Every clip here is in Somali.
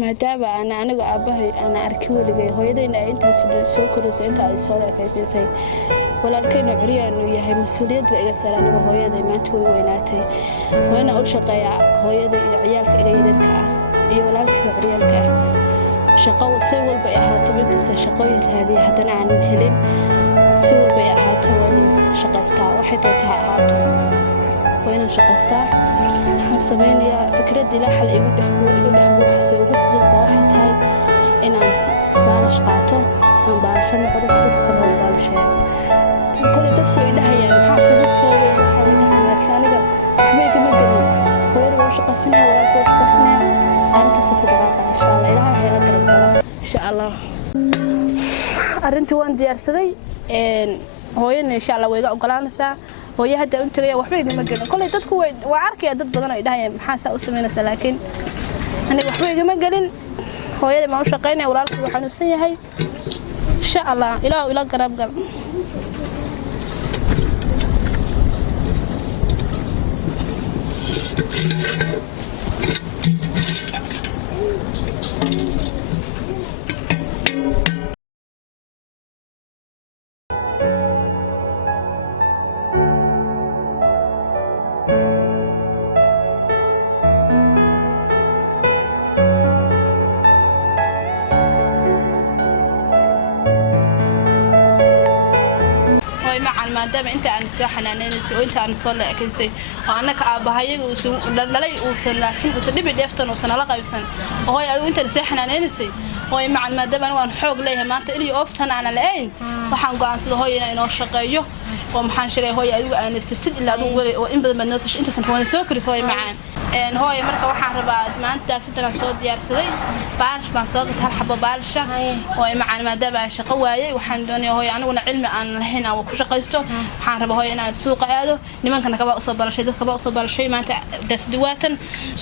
maadaama anigu aabahay aan arki weligay hooyadayna ay intaas soo korayso inta ay soo leekaysay walaalkayna curiyaan uu yahay mas'uuliyad ba iga saaran aniga hooyaday maanta way weynaatay waana u shaqeeyaa hooyaday iyo ciyaalka iga yaryarka ah iyo walaalkayga curyaanka ah shaqo si walba ay ahaato mid kasta shaqooyin raadiya haddana aanan helin si walba ay ahaato waan shaqaystaa waxay doontaa ahaato waan shaqaystaa waxaan samaynayaa fikrad ilaa xal igu dhex buuxso ugu fudud waxay tahay inaan baalash qaato aan baalasho noqdo dadka kale baalasheeyo kole dadku ay dhahayaan maxaa kugu soo waxaa laakiin aniga waxba igama gelin hooyada waa shaqaysanaya walaalka waa shaqaysanaya arintaas ku dhaqaaqa insha allah ilaahay hela garab gala insha allah arintii waan diyaarsaday hooyana insha allah way iga ogolaanaysaa hooyo hadda u tagay waxba igama gelin kole dadku waa arkaya dad badan ay dhahayaan maxaa u sameynaysaa laakiin aniga waxba igama gelin hooyada ma u shaqeynay walaalku waxa xanuunsan yahay insha allah ilaahu ila garab gal maadaama inta aan soo xanaaneenayso oo inta aan soo leekaysay oo anaka aabahayaga uu dhalay uu san laakiin uu dhibi dheeftan uu san la qaybsan oo ay inta soo xanaaneenaysay oo maadaama aan xoog leeyahay maanta ilaa ooftan aan la'ayn waxaan go'aansaday hooyada inoo shaqeeyo oo maxaan sheegay hooyo adigu aan sitid ilaa adigu wali oo in badan ma noosho inta san waan soo koriso hooyo macaan hooyo marka waxaan rabaa maanta sidaan soo diyaarsaday baalish baan soo gatay hal xabo baalisha hooyo macaan maadaama aan shaqo waayay waxaan doonayaa hooyo aniguna cilmi aan lahayn aan ku shaqaysto waxaan rabaa hooyo inaan suuqa aado nimankana kaba u soo balashay dadka kaba u soo balashay maanta dasdiwaatan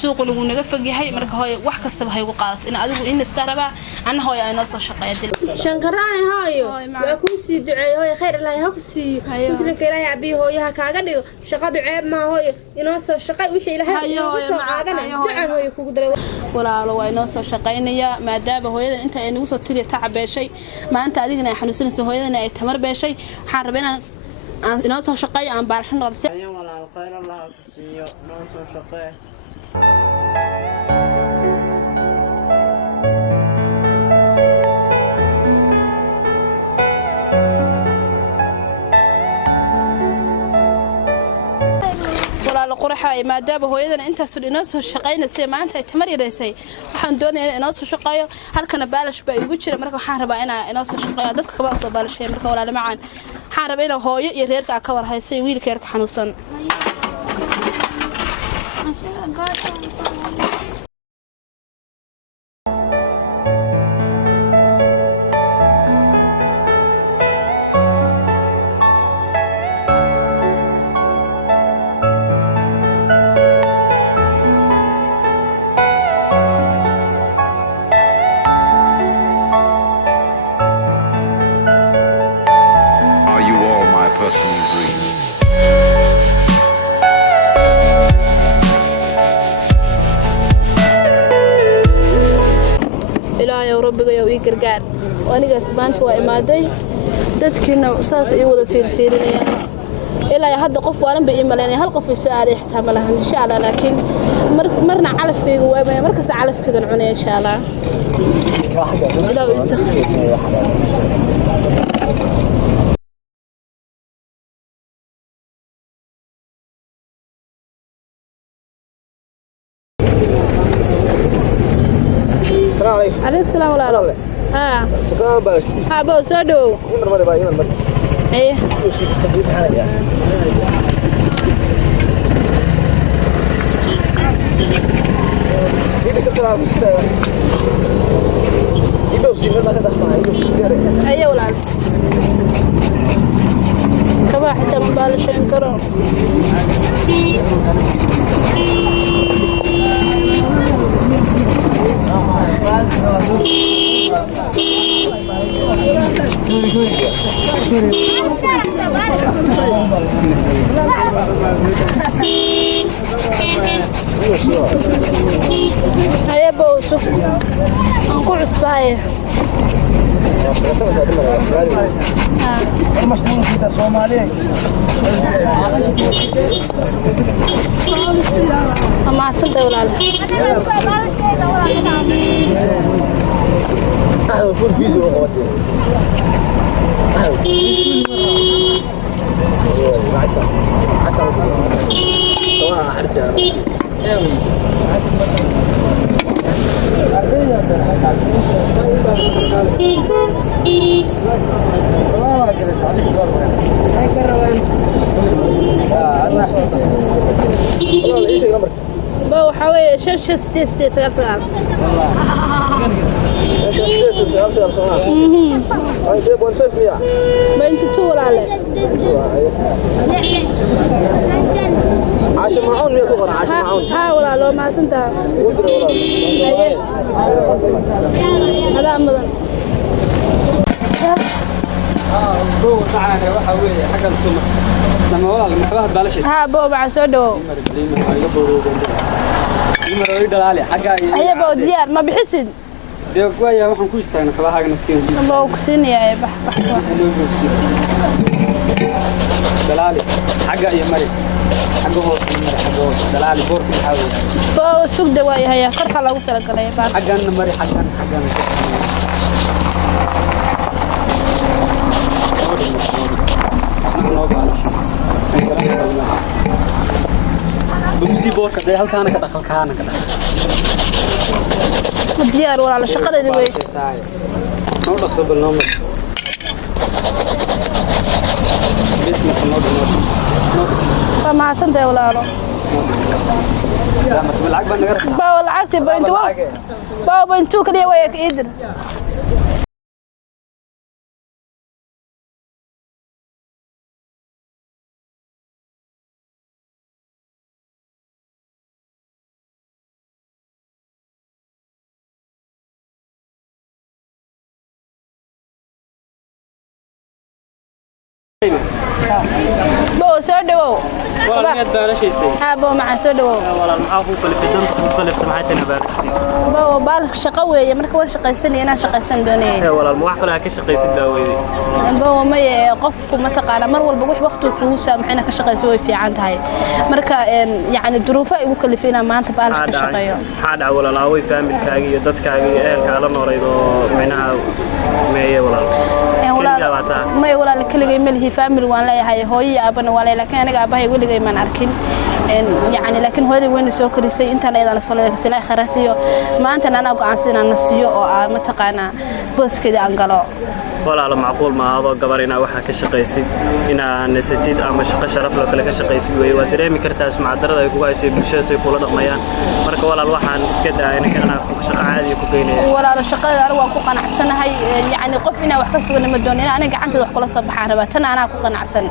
suuqa lagu naga fog yahay marka hooyo wax kasta hay ugu qaadato in adigu in istaraba ana hooyo ay noo soo shaqeeyay shankaraan hooyo waa ku sii duceeyo hooyo khayr ilaahay ha ku siiyo muslimka ilaahay abi hooyaha kaaga dhigo shaqadu ceeb ma hooyo inoo soo shaqay wixii ilaahay ugu soo qaadanayo ducaan hooyo kugu diray walaalo waa inoo soo shaqeynaya maadaama hooyadan inta ay nagu soo tiriyo tacabeeshay maanta adigna ay xanuunsanayso hooyadana ay tamar beeshay waxaan rabaa inaan inoo soo shaqeeyo aan baalasho noqdo ayaan walaal khayr allah ku siiyo noo soo shaqeey quraxay maadaama hooyadana intaas inoo soo shaqeynaysa maanta ay tamar yareysay waxaan doonayaa inoo soo shaqeeyo halkana baalash baa igu jira marka waxaan rabaa inaan inoo soo shaqeeyo dadka kaba soo baalashay marka walaal macaan waxaan rabaa inaan hooyo iyo reerka ka war hayso wiilka reerka xanuunsan ربك يا ويكرجار وأنا جسمانت وإمادي dadkina saas ay wada fiirfiirinayaan ilaa hadda qof waalan bay iimaleen hal qof su'aal ihtimaalaha insha Allah laakiin marna calafkayga waa markaas calafkayga cunay insha Allah ilaa عليك السلام ولا ها شكرا بس ها بو سادو يمر مره باي يمر ايه ايوه ولا كبا حتى مبالش ينكروا هيا بو بوسف نقول عصباية ما صدق ولا لا هذا فول فيديو اخواتي بو حوالي شش ستة سجال سجال بنت تور على عاش معون يا كبر عاش معون ها ولا لو ما سنتها هذا مدن بو تعالى waxa weeye xagga suma lama walaal maxbaad baalashay ها بو بعد soo dhawo ayaba diyaar ma bixisid deeqwaya waxaan ku istaagna kabahaagna siin boo ku siinaya bax dalaali xagga iyo mari xagga hoos xagga hoos dalaali boorka waxa weeye boo sugda way haya qarxa lagu tala galay baa xaggan mari xaggan بمسي بورك ده هل كان كدخل كان diyaar walaal shaqadeedii way نو دخل بالنوم بسمك نو ma hasantahay walaalo لا ما بالعقب انا غير baa lacagtii baa intuu kaliya way ka iidir boo soo dhawow والله ما بارشي سي ها boo maxaa soo dhawow والله المحافظ كلفتن كلفت معاك انا بارشتي boo baal shaqo weeye marka waan shaqaysanay inaan shaqaysan doonay والله المواحد كلها كشقيسد باويدي boo ma qofku ma taqaana mar walba wax waqti kugu saamaxayna ka shaqayso way fiican tahay marka yaani duruufo ay ugu kalifina maanta baal ka shaqeeyo حاد ولا لا way familkaaga iyo dadkaaga iyo ehelkaaga la nooraydo micnaha meeye walaal may walaal kaligay malhi family waan leeyahay hooyo abana walaal laakiin aniga abahay waligay man arkin يعني لكن هذا وين سو كريسي انت انا اذا سولay silaa kharasiyo maanta ana go'aansan aan nasiyo oo ma taqaana booskada aan galo walaal macquul ma aado gabarina waxa ka shaqaysid ina nasatid ama shaqo sharaf loo kale ka shaqaysid way waa dareemi kartaa sumcadarada ay kugu haysay bulshada ay kula dhaqmayaan marka walaal waxaan iska daa in kana shaqo caadi ku geynay walaal shaqada aniga waan ku qanacsanahay yani qof ina wax ka sugan ma doonina aniga gacanta wax kula soo baxaan raba tan ana ku qanacsan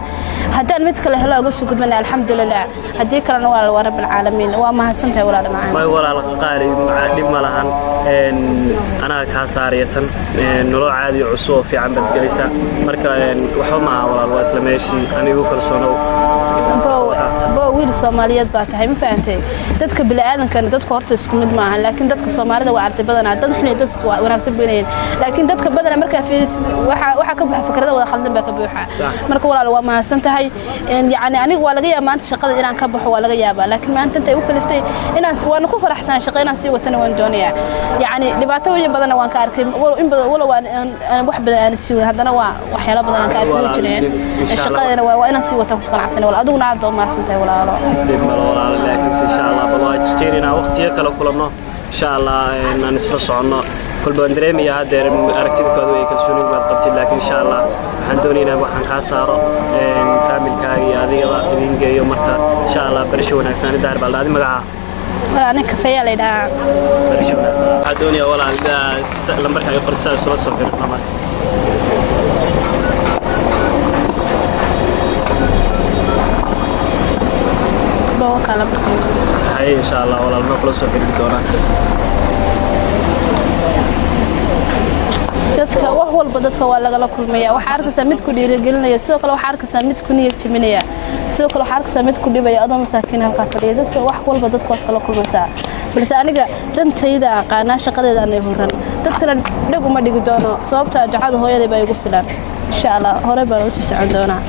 haddaan mid kale helo uga soo gudbana alxamdulillah hadii kalena walaal waa rabbil caalamiin waa mahadsantahay walaal macaan way walaal qaali dib ma lahan ana ka saariyatan nolol caadi cusub fiican badgalisa marka waxa ma walaal waa isla meeshii anigu kalsoonow boo wiil Soomaaliyeed baa tahay ma fahamtay dadka bilaadankan dadka horta isku mid ma aha laakiin dadka Soomaalida waa arday badan dad xun dad wanaagsan beenayeen laakiin dadka badan marka waxa ka baxa fikrada wada khaldan baa ka buuxa marka walaal waa mahadsantahay yani aniga waa laga yaabaa maanta shaqada inaan ka baxo waa laga yaabaa laakiin maanta intay u kaliftay inaan waan ku faraxsan shaqada inaan sii watana waan doonayaa yani dhibaatooyin badan waan ka arkay in badan wala waan wax badan aan sii wada hadana waa waxyaalo badan aan ka arkay jireen shaqadana waa inaan sii wata ku qanacsan walaal adiguna aad oo mahadsantahay walaalo walaal laakiin insha Allah balaa jirina waqtiga kala kulano insha Allah aan isla socono كل بندريم يا هذا أركتيد كذا ويكلسوني ما قبتي لكن إن شاء الله حندونينا وحن كاسارة فاميل كاي هذه إذن جاي مرتا إن شاء الله برشونا سنة دار بالله هذه مقعة ولا أنا كفاية ليدا برشونا حدوني ولا لما كان يقرأ سال سلا صفر نمر بوك على بركة هاي إن شاء الله ولا المقلة صفر بدونا dadka wax walba dadka waa laga la kulmaya waxa arkaysa mid ku dhiirigelinaya sidoo kale waxa arkaysa mid ku niyad jabinaya sidoo kale waxa arkaysa mid ku dhibaya adoo masaakiin halka fadhiya dadka wax walba dadka waa kala kulmaysa balse aniga dantayda aqaanaa shaqadeeda anay horan dadkana dhag uma dhigi doono sababta ducada hooyaday baa igu filan insha Allah hore baan u sii socon doonaa